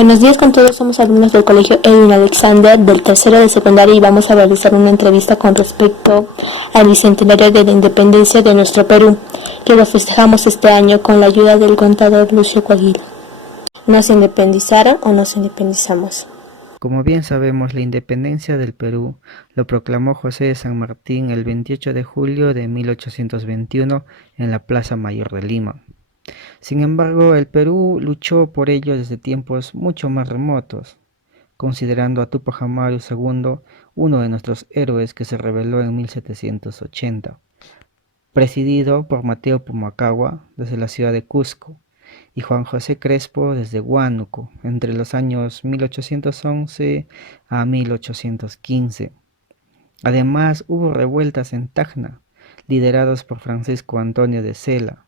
Buenos días con todos, somos alumnos del Colegio Edwin Alexander del tercero de secundaria y vamos a realizar una entrevista con respecto al bicentenario de la independencia de nuestro Perú, que lo festejamos este año con la ayuda del contador Lucio Coahuila. ¿Nos independizaron o nos independizamos? Como bien sabemos, la independencia del Perú lo proclamó José de San Martín el 28 de julio de 1821 en la Plaza Mayor de Lima. Sin embargo, el Perú luchó por ello desde tiempos mucho más remotos, considerando a Túpac Amaru II uno de nuestros héroes que se rebeló en 1780, presidido por Mateo Pumacahua desde la ciudad de Cusco y Juan José Crespo desde Huánuco entre los años 1811 a 1815. Además, hubo revueltas en Tacna, liderados por Francisco Antonio de Sela,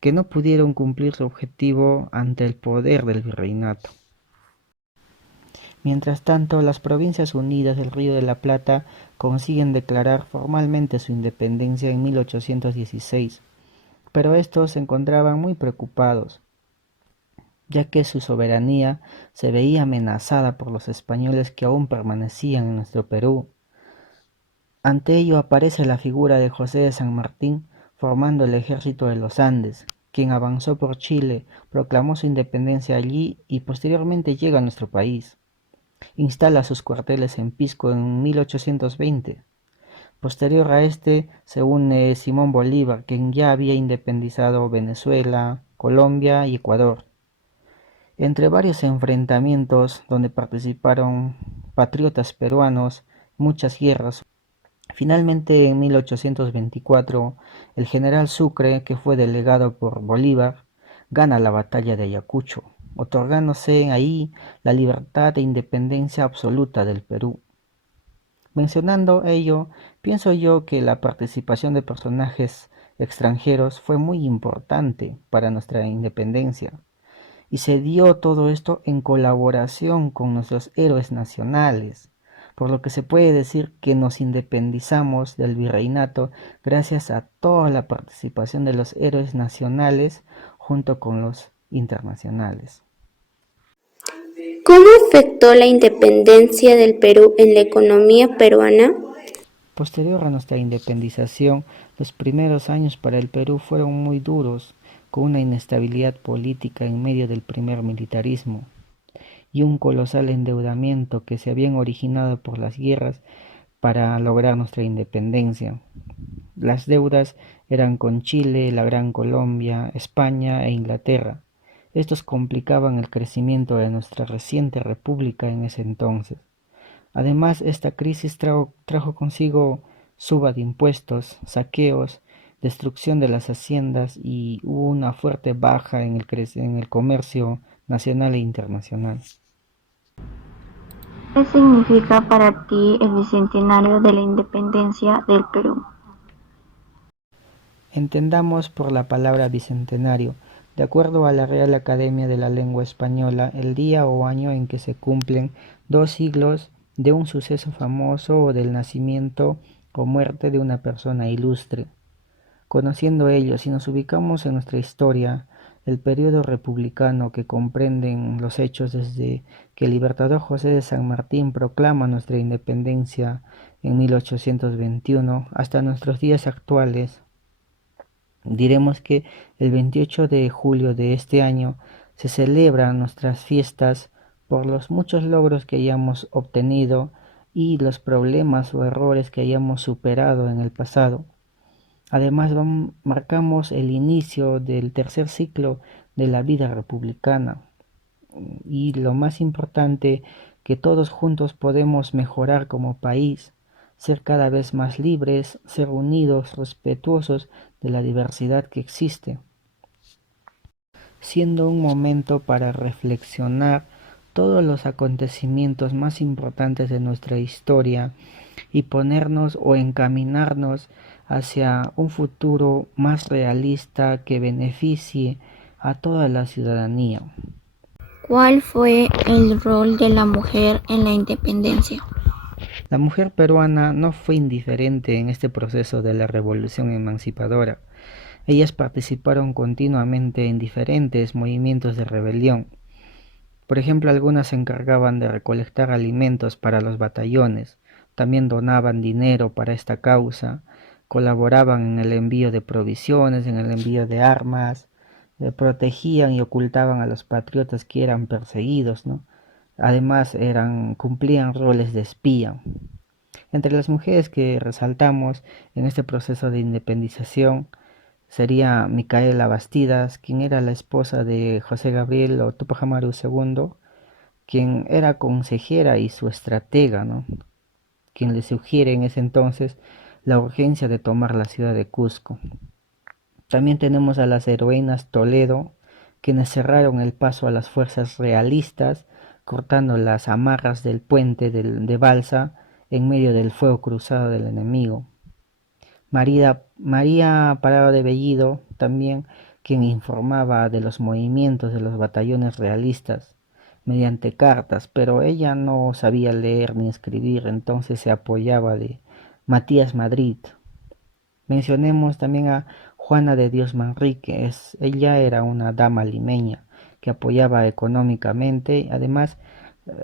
que no pudieron cumplir su objetivo ante el poder del virreinato. Mientras tanto, las Provincias Unidas del Río de la Plata consiguen declarar formalmente su independencia en 1816, pero estos se encontraban muy preocupados, ya que su soberanía se veía amenazada por los españoles que aún permanecían en nuestro Perú. Ante ello aparece la figura de José de San Martín formando el ejército de los Andes, quien avanzó por Chile, proclamó su independencia allí y posteriormente llega a nuestro país. Instala sus cuarteles en Pisco en 1820. Posterior a este se une Simón Bolívar, quien ya había independizado Venezuela, Colombia y Ecuador. Entre varios enfrentamientos donde participaron patriotas peruanos, muchas guerras, finalmente en 1824 el general Sucre, que fue delegado por Bolívar, gana la batalla de Ayacucho, otorgándose ahí la libertad e independencia absoluta del Perú. Mencionando ello, pienso yo que la participación de personajes extranjeros fue muy importante para nuestra independencia. Y se dio todo esto en colaboración con nuestros héroes nacionales, por lo que se puede decir que nos independizamos del virreinato gracias a toda la participación de los héroes nacionales junto con los internacionales. ¿Cómo afectó la independencia del Perú en la economía peruana? Posterior a nuestra independización, los primeros años para el Perú fueron muy duros, con una inestabilidad política en medio del primer militarismo y un colosal endeudamiento que se habían originado por las guerras para lograr nuestra independencia. Las deudas eran con Chile, la Gran Colombia, España e Inglaterra. Estos complicaban el crecimiento de nuestra reciente república en ese entonces. Además, esta crisis trajo consigo suba de impuestos, saqueos, destrucción de las haciendas y hubo una fuerte baja en el comercio nacional e internacional. ¿Qué significa para ti el bicentenario de la independencia del Perú? Entendamos por la palabra bicentenario, de acuerdo a la Real Academia de la Lengua Española, el día o año en que se cumplen 2 siglos de un suceso famoso o del nacimiento o muerte de una persona ilustre. Conociendo ello, si nos ubicamos en nuestra historia, el periodo republicano que comprenden los hechos desde que el libertador José de San Martín proclama nuestra independencia en 1821 hasta nuestros días actuales, diremos que el 28 de julio de este año se celebran nuestras fiestas por los muchos logros que hayamos obtenido y los problemas o errores que hayamos superado en el pasado. Además, marcamos el inicio del tercer ciclo de la vida republicana y lo más importante, que todos juntos podemos mejorar como país, ser cada vez más libres, ser unidos, respetuosos de la diversidad que existe, siendo un momento para reflexionar todos los acontecimientos más importantes de nuestra historia y ponernos o encaminarnos hacia un futuro más realista que beneficie a toda la ciudadanía. ¿Cuál fue el rol de la mujer en la independencia? La mujer peruana no fue indiferente en este proceso de la revolución emancipadora. Ellas participaron continuamente en diferentes movimientos de rebelión. Por ejemplo, algunas se encargaban de recolectar alimentos para los batallones, también donaban dinero para esta causa, colaboraban en el envío de provisiones, en el envío de armas, protegían y ocultaban a los patriotas que eran perseguidos, ¿no? Además cumplían roles de espía. Entre las mujeres que resaltamos en este proceso de independización sería Micaela Bastidas, quien era la esposa de José Gabriel o Tupac Amaru II, quien era consejera y su estratega, ¿no? Quien le sugiere en ese entonces la urgencia de tomar la ciudad de Cusco. También tenemos a las heroínas Toledo, quienes cerraron el paso a las fuerzas realistas, cortando las amarras del puente de Balsa en medio del fuego cruzado del enemigo. María Parado de Bellido, también quien informaba de los movimientos de los batallones realistas mediante cartas, pero ella no sabía leer ni escribir, entonces se apoyaba de Matías Madrid. Mencionemos también a Juana de Dios Manrique, ella era una dama limeña que apoyaba económicamente, además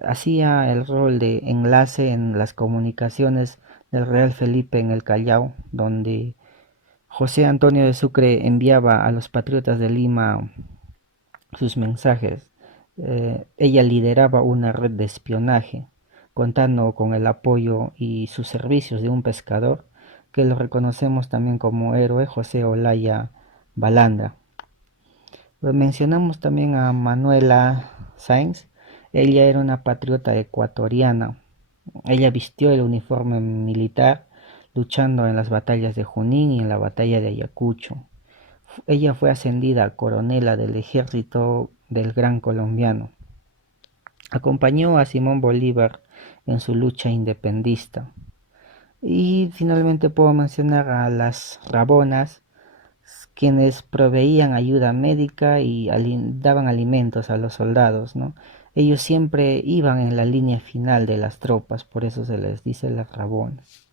hacía el rol de enlace en las comunicaciones del Real Felipe en el Callao, donde José Antonio de Sucre enviaba a los patriotas de Lima sus mensajes. Ella lideraba una red de espionaje, contando con el apoyo y sus servicios de un pescador que lo reconocemos también como héroe, José Olaya Balandra. Mencionamos también a Manuela Sáenz. Ella era una patriota ecuatoriana. Ella vistió el uniforme militar luchando en las batallas de Junín y en la batalla de Ayacucho. Ella fue ascendida a coronela del ejército del Gran Colombiano. Acompañó a Simón Bolívar en su lucha independista. Y finalmente puedo mencionar a las Rabonas, quienes proveían ayuda médica y daban alimentos a los soldados, ¿no? Ellos siempre iban en la línea final de las tropas, por eso se les dice las Rabonas.